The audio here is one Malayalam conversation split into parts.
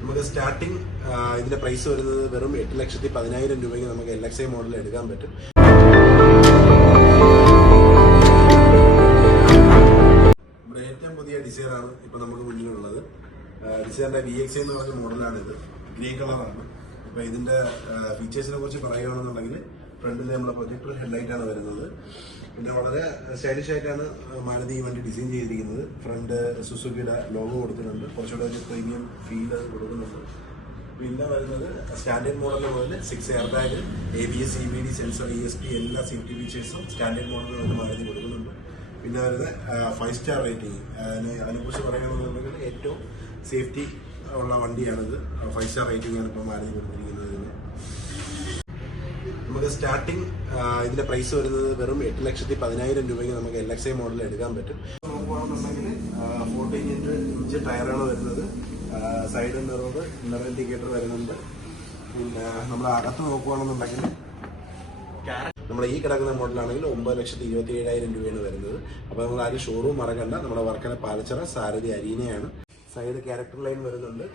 നമുക്ക് സ്റ്റാർട്ടിംഗ് ഇതിന്റെ പ്രൈസ് വരുന്നത് വെറും 8,10,000 രൂപയ്ക്ക് നമുക്ക് LXi മോഡൽ എടുക്കാൻ പറ്റും. നമ്മുടെ ഏറ്റവും പുതിയ ഡിസൈറാണ് ഇപ്പൊ നമുക്ക് മുന്നിലുള്ളത്. ഡിസൈറിന്റെ VXi എന്ന് പറഞ്ഞ മോഡലാണിത്. ഗ്രേ കളറാണ്. അപ്പൊ ഇതിന്റെ ഫീച്ചേഴ്സിനെ കുറിച്ച് പറയുകയാണെന്നുണ്ടെങ്കിൽ ഫ്രണ്ടിൽ നമ്മുടെ പ്രൊജക്ടർ ഹെഡ്ലൈറ്റ് ആണ് വരുന്നത്. പിന്നെ വളരെ സ്റ്റൈലിഷ് ആയിട്ടാണ് മാരുതി ഈ വണ്ടി ഡിസൈൻ ചെയ്തിരിക്കുന്നത്. ഫ്രണ്ട് സുസുക്കിയുടെ ലോഗോ കൊടുത്തിട്ടുണ്ട്, കുറച്ചുകൂടെ ഒരു പ്രീമിയം ഫീൽ കൊടുക്കുന്നുണ്ട്. പിന്നെ വരുന്നത് സ്റ്റാൻഡേർഡ് മോഡൽ മുതൽ 6 air bag, ABS, EBD, sensor, ESP എല്ലാ സേഫ്റ്റി ഫീച്ചേഴ്സും സ്റ്റാൻഡേർഡ് മോഡലിൽ നിന്ന് മാരുതി കൊടുക്കുന്നുണ്ട്. പിന്നെ വരുന്നത് 5 സ്റ്റാർ റേറ്റിംഗ്. അതിനെക്കുറിച്ച് പറയുകയാണെന്നുണ്ടെങ്കിൽ ഏറ്റവും സേഫ്റ്റി ഉള്ള വണ്ടിയാണിത്. 5 സ്റ്റാർ റേറ്റിംഗ് ആണ് ഇപ്പോൾ മാരുതി കൊടുത്തിരിക്കുന്നത്. നമുക്ക് സ്റ്റാർട്ടിംഗ് ഇതിന്റെ പ്രൈസ് വരുന്നത് വെറും 8,10,000 രൂപയ്ക്ക് നമുക്ക് LXi മോഡൽ എടുക്കാൻ പറ്റും. നോക്കുകയാണെന്നുണ്ടെങ്കിൽ 14 ഇഞ്ച് ടയറാണ് വരുന്നത്. സൈഡ് മിറർ ഇൻഡിക്കേറ്റർ വരുന്നുണ്ട്. പിന്നെ നമ്മൾ അകത്ത് നോക്കുകയാണെന്നുണ്ടെങ്കിൽ നമ്മുടെ ഈ കിടക്കുന്ന മോഡലാണെങ്കിൽ 9,27,000 രൂപയാണ് വരുന്നത്. അപ്പോൾ നമ്മൾ ആരും ഷോറൂം മറക്കണ്ട. നമ്മുടെ വർക്കല പാലച്ചിറ സാരഥി അരീനയാണ്. സൈഡ് ക്യാരക്ടർ ലൈൻ വരുന്നുണ്ട്.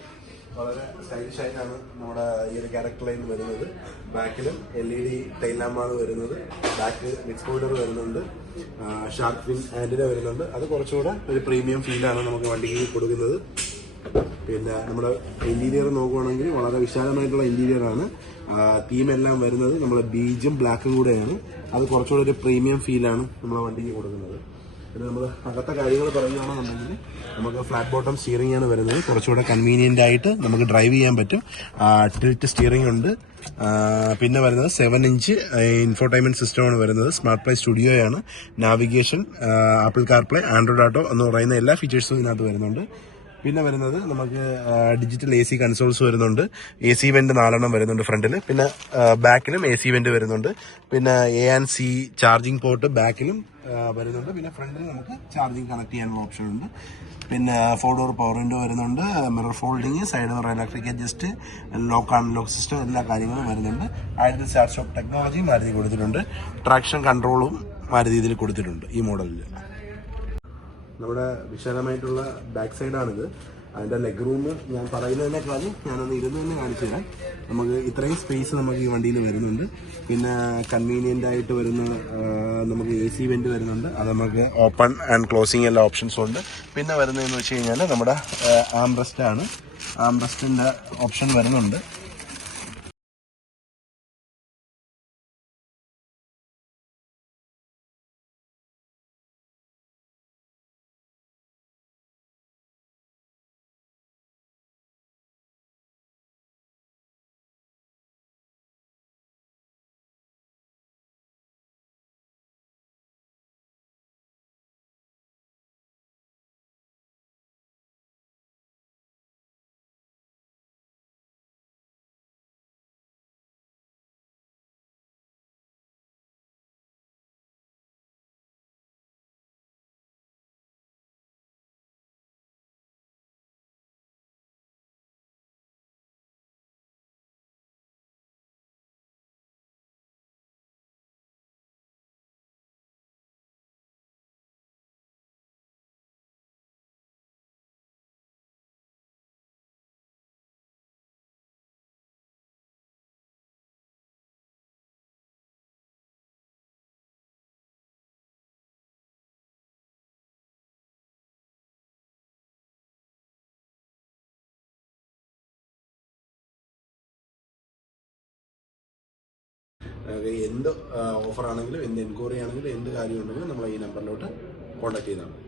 വളരെ സ്റ്റൈലിഷ് ആയിട്ടാണ് നമ്മുടെ ഈ ഒരു ക്യാരക്ടർ ലൈൻ വരുന്നത്. ബാക്കിലും LED ടൈൽ ലാമ്പാണ് വരുന്നത്. ബാക്ക് മിക്സ് സ്പോയിലർ വരുന്നുണ്ട്. ഷാർക്ക് ഫിൻ ആൻറ്റിന വരുന്നുണ്ട്. അത് കുറച്ചുകൂടെ ഒരു പ്രീമിയം ഫീലാണ് നമുക്ക് വണ്ടിക്ക് കൊടുക്കുന്നത്. പിന്നെ നമ്മുടെ ഇന്റീരിയർ നോക്കുകയാണെങ്കിൽ വളരെ വിശാലമായിട്ടുള്ള ഇന്റീരിയർ ആണ്. തീം എല്ലാം വരുന്നത് നമ്മുടെ ബീജും ബ്ലാക്കും കൂടെയാണ്. അത് കുറച്ചുകൂടെ ഒരു പ്രീമിയം ഫീലാണ് നമ്മളെ വണ്ടിക്ക് കൊടുക്കുന്നത്. പിന്നെ നമ്മൾ അകത്തെ കാര്യങ്ങൾ പറയുകയാണെന്നുണ്ടെങ്കിൽ നമുക്ക് ഫ്ലാറ്റ് ബോട്ടം സ്റ്റിയറിംഗ് ആണ് വരുന്നത്. കുറച്ചുകൂടെ കൺവീനിയന്റ് ആയിട്ട് നമുക്ക് ഡ്രൈവ് ചെയ്യാൻ പറ്റും. ടിൽറ്റ് സ്റ്റിയറിംഗ് ഉണ്ട്. പിന്നെ വരുന്നത് 7 ഇഞ്ച് ഇൻഫോർടൈൻമെന്റ് സിസ്റ്റമാണ് വരുന്നത്. സ്മാർട്ട് പ്ലേ സ്റ്റുഡിയോയാണ്. Navigation, Apple CarPlay, Android Auto എന്ന് പറയുന്ന എല്ലാ ഫീച്ചേഴ്സും ഇതിനകത്ത് വരുന്നുണ്ട്. പിന്നെ വരുന്നത് നമുക്ക് ഡിജിറ്റൽ AC കൺസോൾസ് വരുന്നുണ്ട്. AC വെന്റ് 4 വരുന്നുണ്ട് ഫ്രണ്ടിൽ. പിന്നെ ബാക്കിലും AC വെന്റ് വരുന്നുണ്ട്. പിന്നെ A&C ചാർജിങ് പോർട്ട് ബാക്കിലും വരുന്നുണ്ട്. പിന്നെ ഫ്രണ്ടിൽ നമുക്ക് ചാർജിങ് കണക്ട് ചെയ്യാനുള്ള ഓപ്ഷൻ ഉണ്ട്. പിന്നെ 4 ഡോർ പവർ വിൻഡോ വരുന്നുണ്ട്. Mirror folding, side mirror electric adjust, lock unlock system എല്ലാ കാര്യങ്ങളും വരുന്നുണ്ട്. ആയിരത്തിൽ സ്റ്റാർട്ട് സ്റ്റോപ്പ് ടെക്നോളജി മാരുതി കൊടുത്തിട്ടുണ്ട്. ട്രാക്ഷൻ കൺട്രോളും മാരുതി ഇതിൽ കൊടുത്തിട്ടുണ്ട് ഈ മോഡലിൽ. നമ്മുടെ വിശാലമായിട്ടുള്ള ബാക്ക് സൈഡാണിത്. അതിൻ്റെ ലെഗ് റൂം ഞാൻ പറയുന്നതിനേക്കാളും ഞാനൊന്ന് ഇരുന്ന് തന്നെ കാണിച്ചു തരാം. നമുക്ക് ഇത്രയും സ്പേസ് നമുക്ക് ഈ വണ്ടിയിൽ വരുന്നുണ്ട്. പിന്നെ കൺവീനിയൻ്റ് ആയിട്ട് വരുന്ന നമുക്ക് AC വെന്റ് വരുന്നുണ്ട്. അത് നമുക്ക് ഓപ്പൺ ആൻഡ് ക്ലോസിങ് എല്ലാ ഓപ്ഷൻസും ഉണ്ട്. പിന്നെ വരുന്നതെന്ന് വെച്ച് കഴിഞ്ഞാൽ നമ്മുടെ ആംറെസ്റ്റ് ആണ്. ആംറെസ്റ്റിൻ്റെ ഓപ്ഷൻ വരുന്നുണ്ട്. എന്ത് ഓഫർ ആണെങ്കിലും എന്ത് എൻക്വയറി ആണെങ്കിലും എന്ത് കാര്യം ഉണ്ടെങ്കിലും നമ്മൾ ഈ നമ്പറിലോട്ട് കോൺടാക്ട് ചെയ്താൽ മതി.